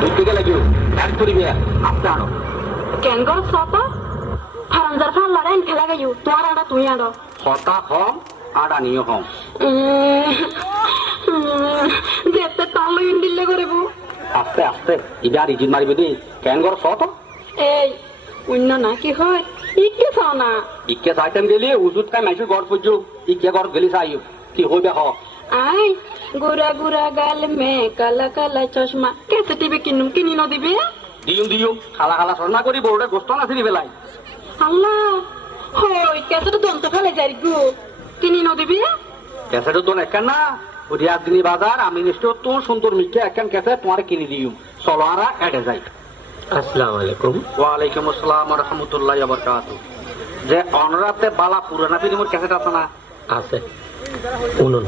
দুধ দিকে লাগিও এক করিবে আপনি আনো কেন গো সত হারামজার ফাল লড়াই খেলা গাইও তোমার আড়া তুমি আড়ো হতা কম আর আনিও কম দেখতে তাহলে ইন্ডিলে করব আস্তে আস্তে ইবার ইজিন মারিবে দি কেন গর সত এই অন্য না কি হয় ইকে চাও না ইকে চাইতেন গেলি উজুত কাই মাইসু গড় পুজো ইকে গড় গেলি চাইও কি হইবে হ আই গোরা গোরা গাল মে কালা কালা চশমা কেসে টিভি কিনি ন দিবে দিও খালা খালা সরনা করি বড়ে গোস্ত না ফিরি বেলাই আল্লাহ হই কেসে তো দন্ত ফেলে যাই গো কিনি ন দিবে ক্যাসেটও তো একখান না ওদি আদিনী বাজার আমি নিশ্চয় তো সুন্দর মিকে একখান ক্যাসেট তোমার কিনে দিও চলো আরা এডে যাই আসসালামু আলাইকুম। ওয়ালাইকুম আসসালাম ওয়া রাহমাতুল্লাহি ওয়া বারাকাতুহু যে অনরাতে বালা পুরানা ফিল্মের ক্যাসেট আছে না আছে শুনুন।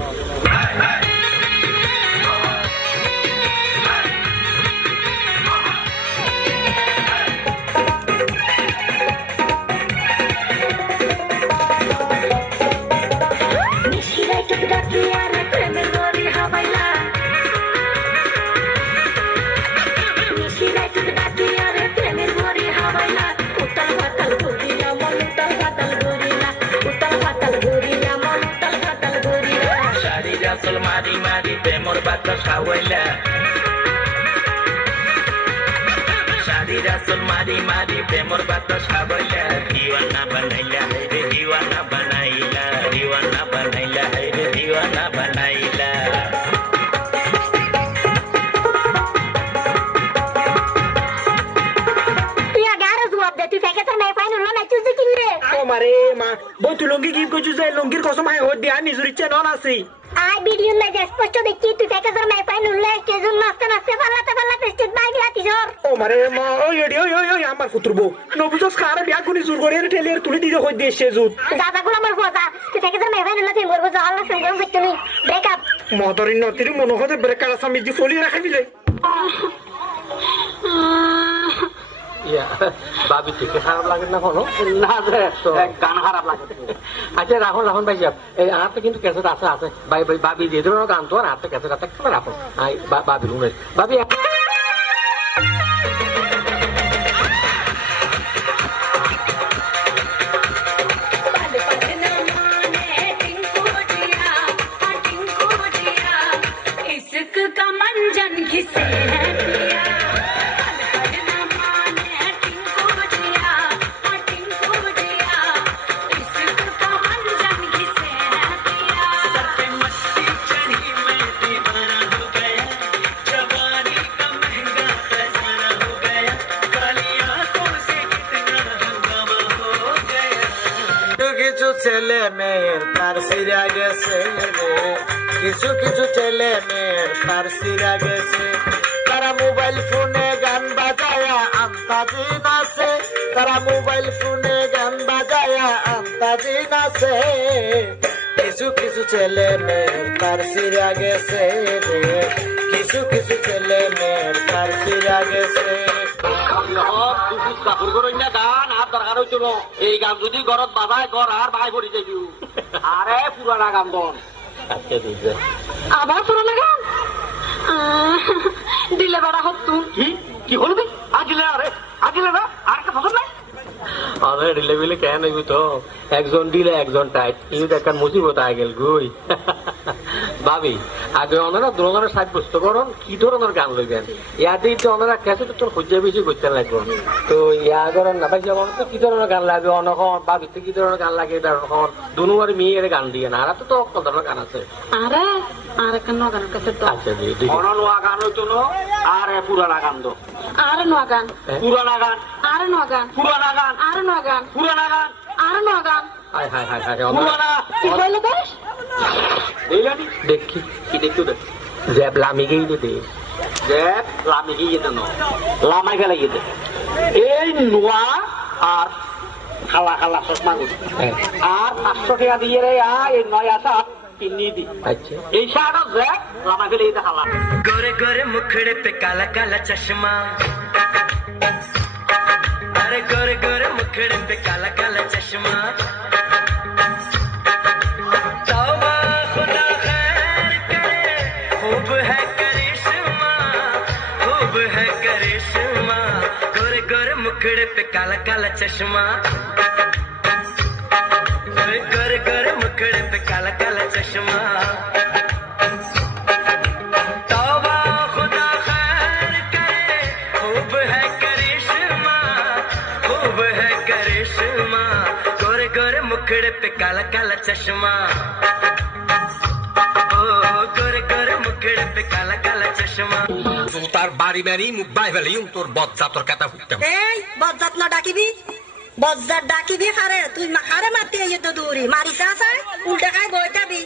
মারি মারি প্রেমর বাতাস হাওয়াইলা শাড়ি রাসুল মারি মারি প্রেমর বাতাস হাওয়াইলা দিওয়ানা বানাইলা রে দিওয়ানা বানাইলা দিওয়ানা বানাইলা রে দিওয়ানা বানাইলা মারে মা বই তুই লঙ্গি কি করছিস লঙ্গির কসম হাই হয়ে দিয়া নিজের ইচ্ছে নন আছি আই ভিডিও লাগে স্পষ্ট দেখি তুই প্যাকেজের মাই পাই নুলে কেজন নাচতে নাচতে পাল্লাতে স্টেট বাইক রাতি জোর ও মারে মা ওই এডি ওই আমার ফুতুরবো নবুজস খারা বিয়া কোনি জোর করে ঠেলে তুলি দিতে হই দিয়ে সেজুত দাদাগুলো আমার কথা তুই প্যাকেজের মাই পাই নুলে তুই করবো যা আল্লাহ সঙ্গে করতে নি ব্রেকআপ মদরিন নতির মনে হয় ব্রেক কাটা সামি দি ফলি রাখা দিলে ভাবি থেকে খারাপ লাগে না কোনো না যে গান খারাপ লাগে আচ্ছা রাখুন রাখুন ভাই সাহেব এই হাতে কিন্তু ক্যাসেট আছে আছে ভাই ভাই ভাবি যে ধরনের গান তো আর হাতে ক্যাসেট আছে একটু রাখুন ভাবি রুমের ভাবি का मंजन घिसे है पिया কিছু ছেলে মেয়ের তার সিরা গেছে রে কিছু কিছু ছেলে মেয়ের তার সিরা গেছে তারা মোবাইল ফোনে গান বাজায়া আন্তাজি নাচে তারা মোবাইল ফোনে গান বাজায়া আন্তাজি নাচে কিছু কিছু ছেলে মেয়ের তার সিরা গেছে রে কিছু কিছু ছেলে মেয়ের তার সিরা গেছে গান আর দরকার হইছিল এই গান যদি ঘরত বাজায় ঘর আর ভাই পড়ি যাই আরে পুরানা গান দন আজকে দিচ্ছে আবার পুরোনো গান দিলে বড় হতো কি হলো আগিলে আগিলে না আর একটা ফসল নাই আরে রিলেবিলে কেন হইব তো একজন দিলে একজন টাইট এই দেখার মুসিবত আই গেল গুই ভাবি আগে ওনারা দুজনের সাব্যস্ত করুন কি ধরনের গান লইবেন ইয়াতেই তো ওনারা ক্যাসে তো খুঁজে বেশি করতে লাগবে তো ইয়া করেন না ভাই যেমন তো কি ধরনের গান লাগবে অনখন ভাবিতে কি ধরনের গান লাগে তখন দুনুয়ার মেয়ের গান দিয়ে না আর তো কত ধরনের গান আছে আরে আর কেন গান কাছে তো আচ্ছা জি নোয়া গান হইতো আর পুরানা গান দো আর নোয়া গান পুরানা গান আর নোয়া গান পুরানা গান আর নোয়া গান পুরানা গান আর নোয়া গান হায় হায় হায় হায় পুরানা কি কইলে দেশ এইলানি দেখি কি দেখতো দে জ্যাব লামি গেই দে যে লামি গিয়ে যেত লামাই গেলে গিয়ে এই নোয়া আর খালা খালা চশমা আর 500 টাকা দিয়ে রে এই নয়া শার্ট কিনি দি আচ্ছা এই শার্ট যে লামা গেলে এই খালা गोरे गोरे मुखड़े पे काला काला चश्मा अरे गोरे गोरे मुखड़े पे काला काला चश्मा तौबा खुदा खैर करे खूब है करिश्मा खूब है करिश्मा गोरे गोरे मुखड़े पे काला काला चश्मा गोरे गोरे गोरे मुखड़े पे काला काला चश्मा तौबा खुदा खैर करे खूब है करिश्मा गोरे गोरे मुखड़े पे काला काला चश्मा ओ गोरे गोरे मुखड़े पे काला काला चश्मा তার বাড়ি বাড়ি মুখ বাই ফেলিম তোর বজ্জা তোর কাটা ফুটতাম এই বজ্জাত না ডাকিবি বজ্জাত ডাকিবি হারে তুই হারে মারতে আইয়ে তো দূরি মারিস আছে উল্টা খাই বইতাবি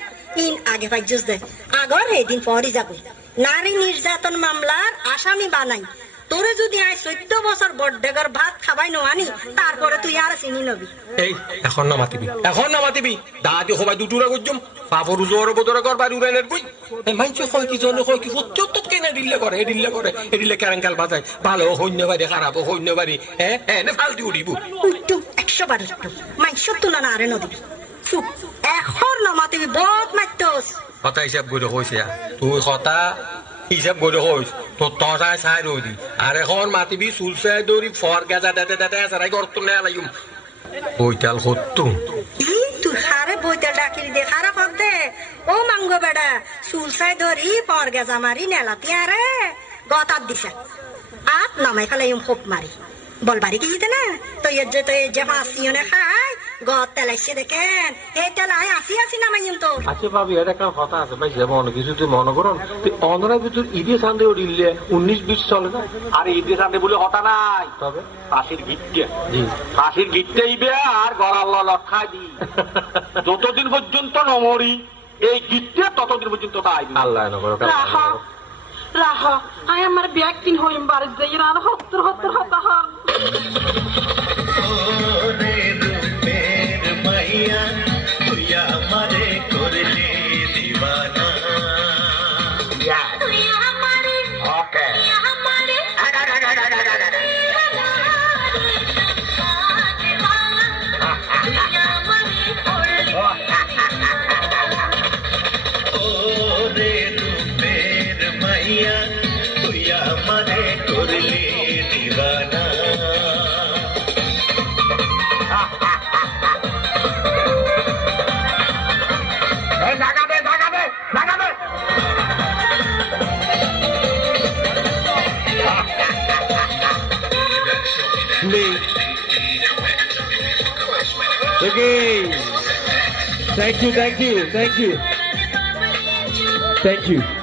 ইন আগে পাইজুস দে আগর এদিন পরই যাবি নারী নির্যাতন মামলার আসামি বানাই তোরে যদি আই 14 বছর বড়ডেগর ভাত খাবাই নোয়ানি তারপরে তুই আর চিনি নবি এই এখন না মাতিবি দাদি হবাই দুটুরা গজ্জম পাপর জোর বদর কর বাড়ি উড়াইনের কই এই মাইছে কই কি জন্য কই কি সত্য কেন ডিল্লে করে এডিল্লে কারাঙ্কাল বাজায় ভালো হইন্য বাড়ি খারাপ হইন্য বাড়ি না ফালতু উড়িব উঠ্টু 100 বার উঠ্টু মাইছ তুলনা না আরে নদী চুপ এখন না মাতিবি বহুত মাইতোস কথা হিসাব করে কইছে তুই কথা হিসাব করে কইস তোর তসায় চাই রই দি আর এখন মাতিবি চুলসাই দৌড়ি ফর গেজা দেতে সারাই গর্ত নে লাইম বইতাল হত্তু তুই হারে বইতে ডাকিলি দে হারা কর দে ও মাঙ্গো বেড়া সুলসাই ধরি পর গেজা মারি নেলাতি আরে গতার দিছে আত নামাই ফেলে খুব মারি বল বাড়ি কি যেতে না তো যে মাসিওনে খাই গত তেলাইছে দেখেন এই তেলাই আসি নামাই তো আচ্ছা ভাবি এটা একটা কথা আছে ভাই যেমন অনেক কিছু তুই মনে করুন তুই অনরা ভিতর ঈদে সান্দে উড়িলে 19-20 চলে না আর ঈদের সাথে বলে হতা নাই তবে ফাঁসির গিট্টে জি ফাঁসির গিট্টে ইবে আর গড়াল লক্ষা দি যতদিন পর্যন্ত নমরি এই গিট্টে ততদিন পর্যন্ত তাই আল্লাহ না করে রাহা আই আমার ব্যাগ কিন হইম বাড়ি যাই আর হত্তর হতা হন রে রূপের মাইয়া তুই আমারে করলে দিবানা তুই আমারে ওকে তুই আমারে ও রে রূপের মাইয়া তুই আমারে করলে দিবানা Okay. Thank you.